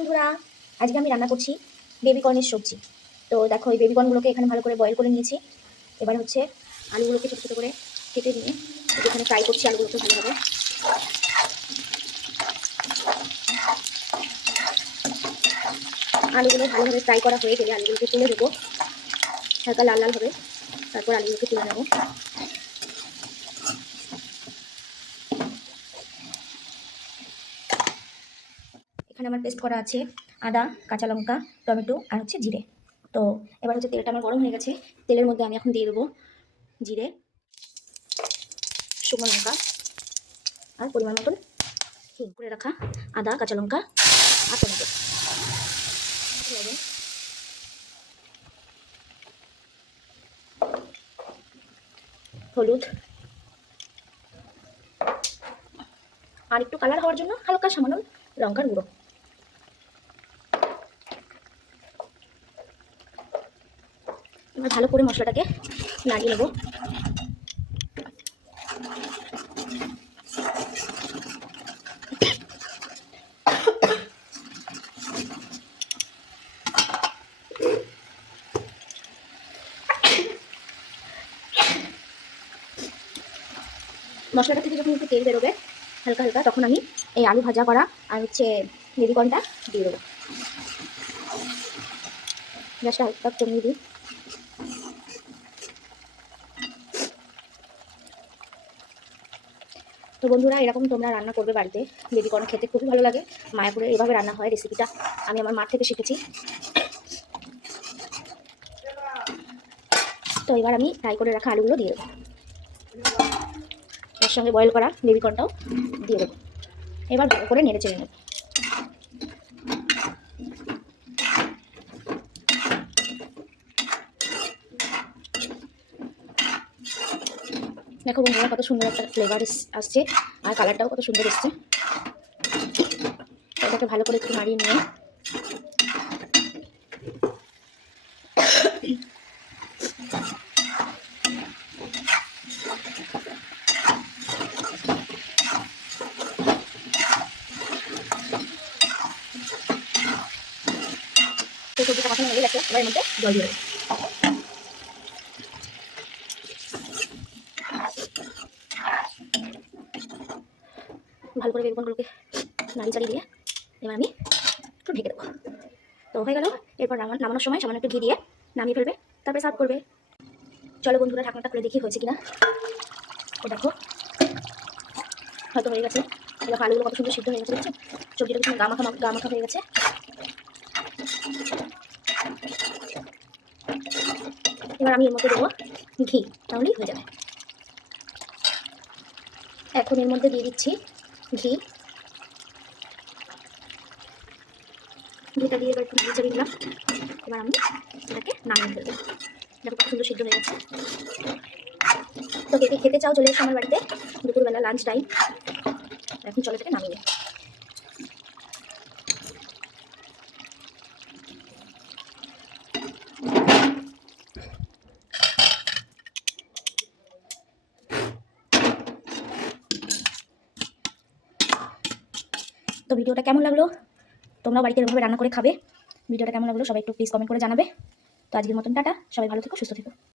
বন্ধুরা, আজকে আমি রান্না করছি বেবি কর্নের সবজি। তো দেখো, এই বেবি কর্নগুলোকে এখানে ভালো করে বয়েল করে নিয়েছি। এবার হচ্ছে আলুগুলোকে ছোটো ছোটো করে কেটে নিয়ে এখানে ফ্রাই করছি আলুগুলোকে ভালোভাবে। আলুগুলো ভালোভাবে ফ্রাই করা হয়ে গেলে আলুগুলোকে তুলে দেবো, হালকা লাল লাল হবে। তারপর আলুগুলোকে তুলে নেবো। এখানে আমার পেস্ট করা আছে আদা, কাঁচা লঙ্কা, টমেটো আর হচ্ছে জিরে। তো এবার হচ্ছে তেলটা আমার গরম হয়ে গেছে। তেলের মধ্যে আমি এখন দিয়ে দেবো জিরে, শুকনো লঙ্কা আর পরিমাণ মতন হিং করে রাখা আদা, কাঁচা লঙ্কা আর টমেটো, লবণ, হলুদ আর একটু কালার হওয়ার জন্য হালকা সামান্য লঙ্কার গুঁড়ো। এবার ভালো করে মশলাটাকে নাড়িয়ে নেব। মশলাটা থেকে যখন একটু তেল বেরোবে হালকা হালকা, তখন আমি এই আলু ভাজা করা আর হচ্ছে বেবি কর্নটা দিয়ে দেবো। গ্যাসটা হালকা কমিয়ে দিই। তো বন্ধুরা, এরকম তোমরা রান্না করবে বাড়িতে। বেবি কর্ন খেতে খুবই ভালো লাগে। মায়াপুরে এভাবে রান্না হয়। রেসিপিটা আমি আমার মার থেকে শিখেছি। তো এবার আমি ফ্রাই করে রাখা আলুগুলো দিয়ে দেবো, এর সঙ্গে বয়েল করা বেবি কর্নটাও দিয়ে দেবো। এবার ভালো করে নেড়ে চেড়ে নেব। দেখো বন্ধুরা, কত সুন্দর একটা ফ্লেভার আসছে আর কালারটাও কত সুন্দর এসছে। এটাকে ভালো করে একটু নাড়িয়ে নিয়ে সবজিটা কষানো হয়ে গেছে। এবার এর মধ্যে জল দিয়ে দেবো। ভালো করে বেগুনগুলোকে নাড়ি চাড়িয়ে দিয়ে এবার আমি একটু ঢেকে দেবো। তো হয়ে গেল। এরপর নামানোর সময় সামান্য একটু ঘি দিয়ে নামিয়ে ফেলবে, তারপরে সার্ভ করবে। চলো বন্ধুরা, ঢাকনাটা খুলে দেখি হয়েছে কিনা। তো দেখো, হয়তো হয়ে গেছে। এবার আলুগুলো কত সুন্দর সিদ্ধ হয়ে গেছে, দেখছো? সবজিটা কিন্তু গা মাখা হয়ে গেছে। এবার আমি এর মধ্যে দেবো ঘি, তাহলেই হয়ে যাবে। এখন এর মধ্যে দিয়ে দিচ্ছি ঘি। ঘিটা দিয়ে এবার একটু নাড়িয়ে চাড়িয়ে দিলাম। এবার আমি এটাকে নামিয়ে ফেলবো। দেখো কত সুন্দর সিদ্ধ হয়ে গেছে। তো কে কে খেতে চাও চলে এসো আমার বাড়িতে, দুপুরবেলা লাঞ্চ টাইম। এখন চলো এটাকে নামিয়ে। তো ভিডিওটা কেমন লাগলো? তোমরা বাড়িতে এভাবে রান্না করে খাবে। ভিডিওটা কেমন লাগলো সবাই একটু প্লিজ কমেন্ট করে জানাবে। তো আজকের মতন টাটা, সবাই ভালো থেকো, সুস্থ থেকো।